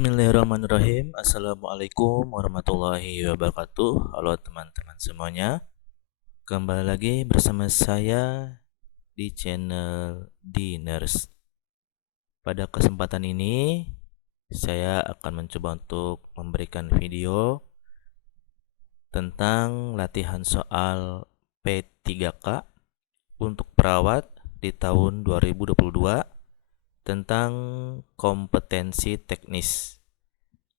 Bismillahirrahmanirrahim. Assalamualaikum warahmatullahi wabarakatuh. Halo teman-teman semuanya. Kembali lagi bersama saya di channel Diners. Pada kesempatan ini saya akan mencoba untuk memberikan video tentang latihan soal P3K untuk perawat di tahun 2022 tentang kompetensi teknis.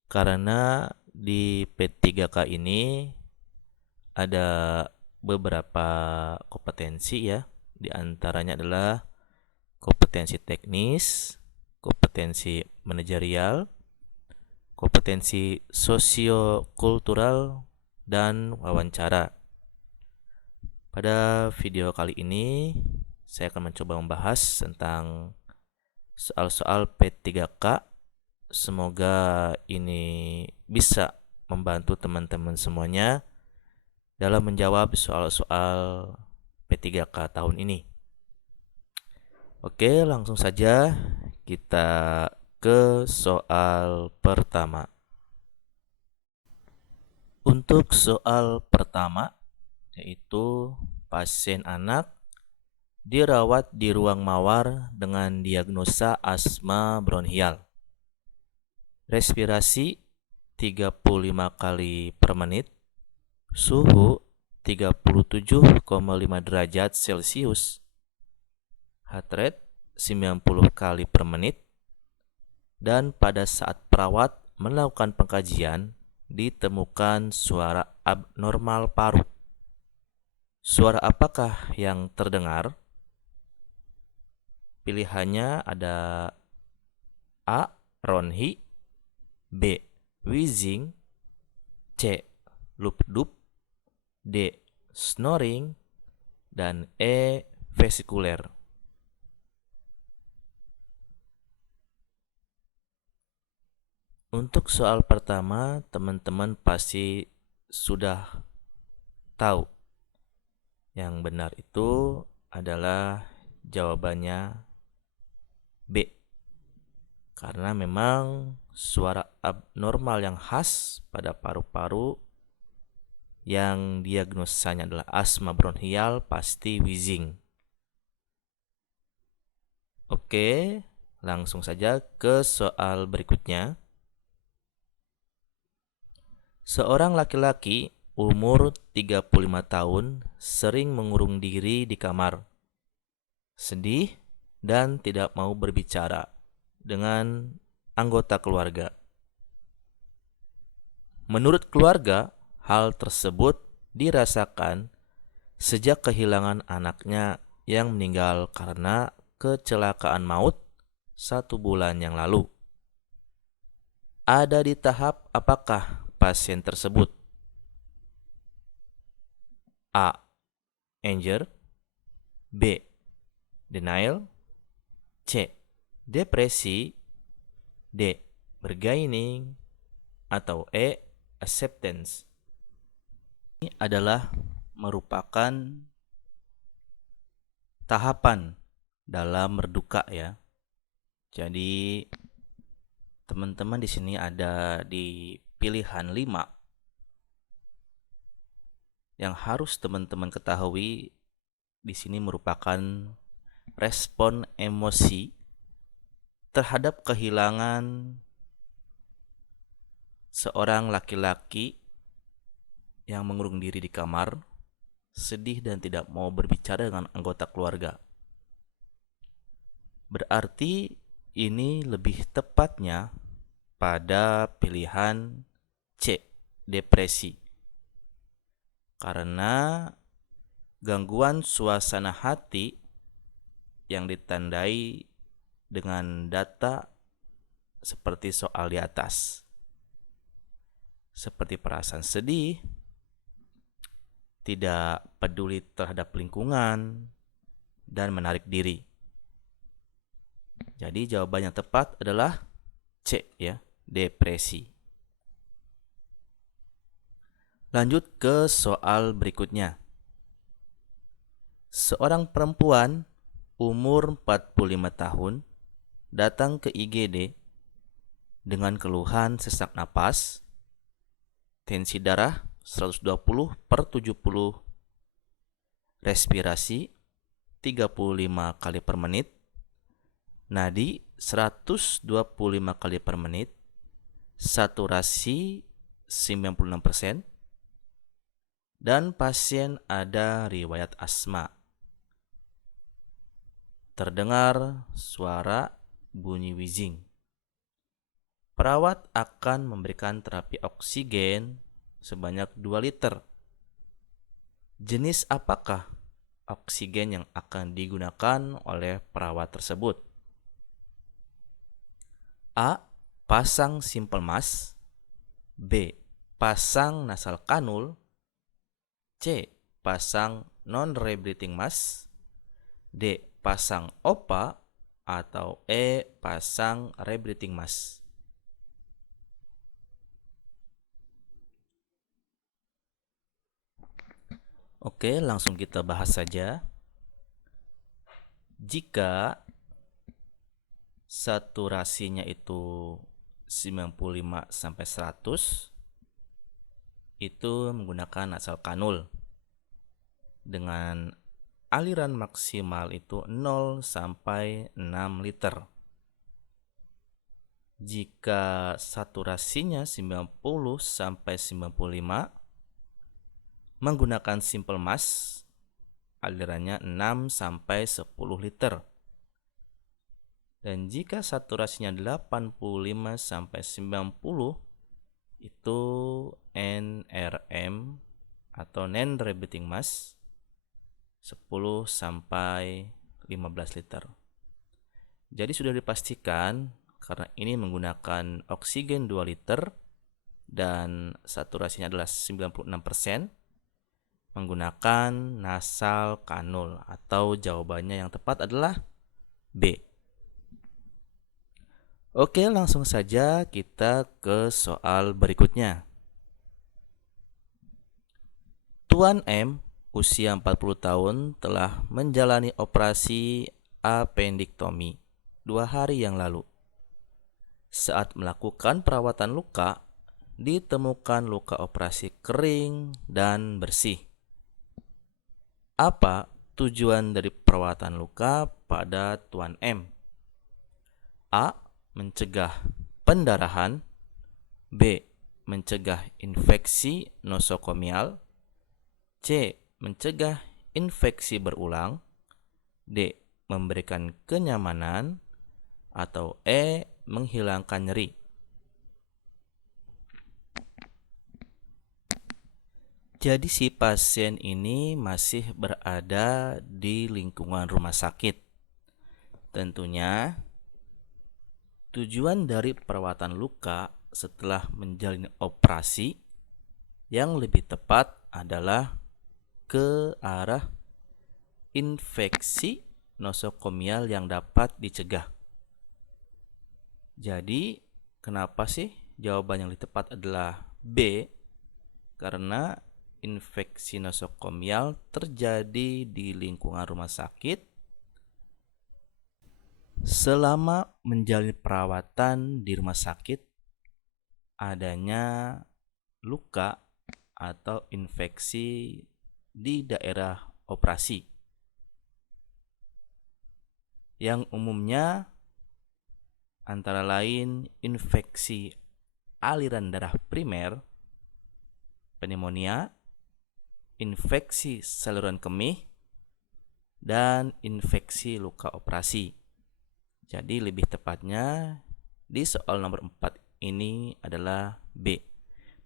Karena di P3K ini ada beberapa kompetensi ya. Di antaranya adalah kompetensi teknis, kompetensi manajerial, kompetensi sosiokultural, dan wawancara. Pada video kali ini saya akan mencoba membahas tentang soal-soal P3K. Semoga ini bisa membantu teman-teman semuanya dalam menjawab soal-soal P3K tahun ini. Oke, langsung saja kita ke soal pertama. Untuk soal pertama, yaitu pasien anak dirawat di ruang mawar dengan diagnosa asma bronhial. Respirasi 35 kali per menit, suhu 37,5 derajat Celcius, heart rate 90 kali per menit, dan pada saat perawat melakukan pengkajian ditemukan suara abnormal paru. Suara apakah yang terdengar? Pilihannya ada A. Ronhi, B. Wheezing, C. Lup-dup, D. Snoring, dan E. Vesikuler. Untuk soal pertama, teman-teman pasti sudah tahu. Yang benar itu adalah jawabannya B. Karena memang suara abnormal yang khas pada paru-paru yang diagnosanya adalah asma bronhial pasti wheezing. Oke, langsung saja ke soal berikutnya. Seorang laki-laki umur 35 tahun sering mengurung diri di kamar, sedih dan tidak mau berbicara dengan anggota keluarga. Menurut keluarga, hal tersebut dirasakan sejak kehilangan anaknya yang meninggal karena kecelakaan maut 1 bulan yang lalu. Ada di tahap apakah pasien tersebut? A. Anger, B. Denial, C. Depresi, D. Bargaining, atau E. Acceptance. Ini adalah merupakan tahapan dalam berduka ya. Jadi teman-teman di sini ada di pilihan 5 yang harus teman-teman ketahui. Di sini merupakan respon emosi terhadap kehilangan seorang laki-laki yang mengurung diri di kamar, sedih dan tidak mau berbicara dengan anggota keluarga. Berarti ini lebih tepatnya pada pilihan C, depresi. Karena gangguan suasana hati yang ditandai dengan data seperti soal di atas, seperti perasaan sedih, tidak peduli terhadap lingkungan, dan menarik diri. Jadi jawaban yang tepat adalah C ya, depresi. Lanjut ke soal berikutnya. Seorang perempuan umur 45 tahun datang ke IGD dengan keluhan sesak napas, tensi darah 120/70, respirasi 35 kali per menit, nadi 125 kali per menit, saturasi 96%, dan pasien ada riwayat asma. Terdengar suara bunyi wheezing. Perawat akan memberikan terapi oksigen sebanyak 2 liter. Jenis apakah oksigen yang akan digunakan oleh perawat tersebut? A. Pasang simple mask. B. Pasang nasal kanul. C. Pasang non-rebreathing mask. D. Pasang OPA. Atau E. Pasang rebreathing mask. Oke, langsung kita bahas saja. Jika saturasinya itu 95-100, itu menggunakan nasal kanul dengan aliran maksimal itu 0-6 liter. Jika saturasinya 90-95, menggunakan simple mask, alirannya 6-10 liter. Dan jika saturasinya 85-90, itu NRM atau non-rebreathing mask 10-15 liter. Jadi sudah dipastikan karena ini menggunakan oksigen 2 liter dan saturasinya adalah 96%, menggunakan nasal kanul, atau jawabannya yang tepat adalah B. Oke, langsung saja kita ke soal berikutnya. Tuan M, usia 40 tahun, telah menjalani operasi appendiktomi 2 hari yang lalu. Saat melakukan perawatan luka, ditemukan luka operasi kering dan bersih. Apa tujuan dari perawatan luka pada Tuan M? A. Mencegah pendarahan. B. Mencegah infeksi nosokomial. C. Mencegah infeksi berulang. D. Memberikan kenyamanan. Atau E. Menghilangkan nyeri. Jadi si pasien ini masih berada di lingkungan rumah sakit. Tentunya tujuan dari perawatan luka setelah menjalani operasi yang lebih tepat adalah ke arah infeksi nosokomial yang dapat dicegah. Jadi, kenapa sih jawaban yang lebih tepat adalah B? Karena infeksi nosokomial terjadi di lingkungan rumah sakit selama menjalani perawatan di rumah sakit. Adanya luka atau infeksi di daerah operasi yang umumnya antara lain infeksi aliran darah primer, pneumonia, infeksi saluran kemih, dan infeksi luka operasi. Jadi lebih tepatnya di soal nomor 4 ini adalah B,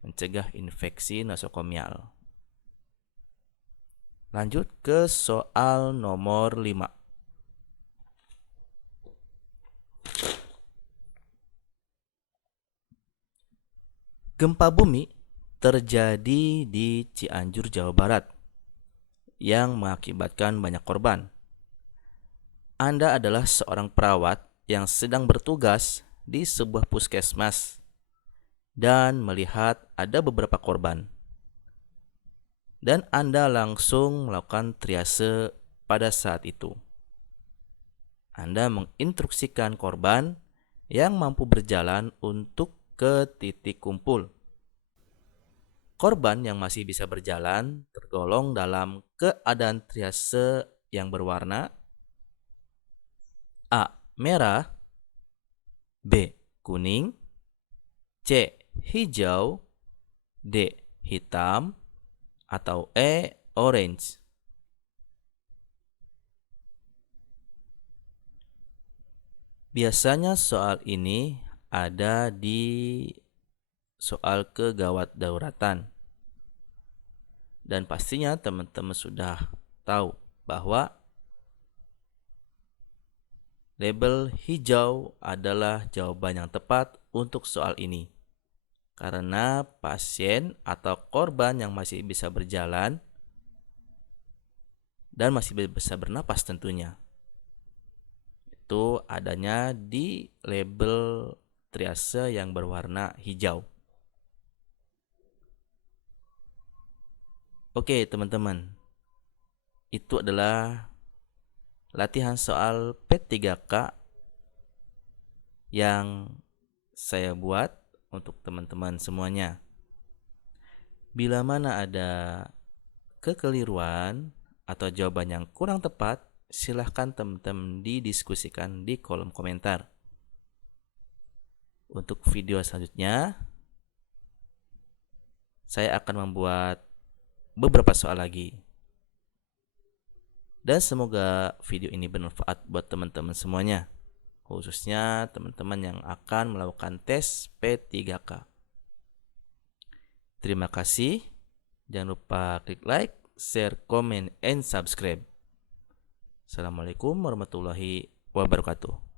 mencegah infeksi nosokomial. Lanjut ke soal nomor 5. Gempa bumi terjadi di Cianjur, Jawa Barat yang mengakibatkan banyak korban. Anda adalah seorang perawat yang sedang bertugas di sebuah puskesmas dan melihat ada beberapa korban. Dan Anda langsung melakukan triase pada saat itu. Anda menginstruksikan korban yang mampu berjalan untuk ke titik kumpul. Korban yang masih bisa berjalan tergolong dalam keadaan triase yang berwarna A. Merah, B. Kuning, C. Hijau, D. Hitam, atau E. Orange. Biasanya soal ini ada di soal kegawat dauratan. Dan pastinya teman-teman sudah tahu bahwa label hijau adalah jawaban yang tepat untuk soal ini. Karena pasien atau korban yang masih bisa berjalan dan masih bisa bernapas tentunya, itu adanya di label triase yang berwarna hijau. Oke teman-teman, itu adalah latihan soal P3K yang saya buat untuk teman-teman semuanya. Bila mana ada kekeliruan atau jawaban yang kurang tepat, silahkan teman-teman didiskusikan di kolom komentar. Untuk video selanjutnya, saya akan membuat beberapa soal lagi. Dan semoga video ini bermanfaat buat teman-teman semuanya, khususnya teman-teman yang akan melakukan tes P3K. Terima kasih. Jangan lupa klik like, share, comment, and subscribe. Assalamualaikum warahmatullahi wabarakatuh.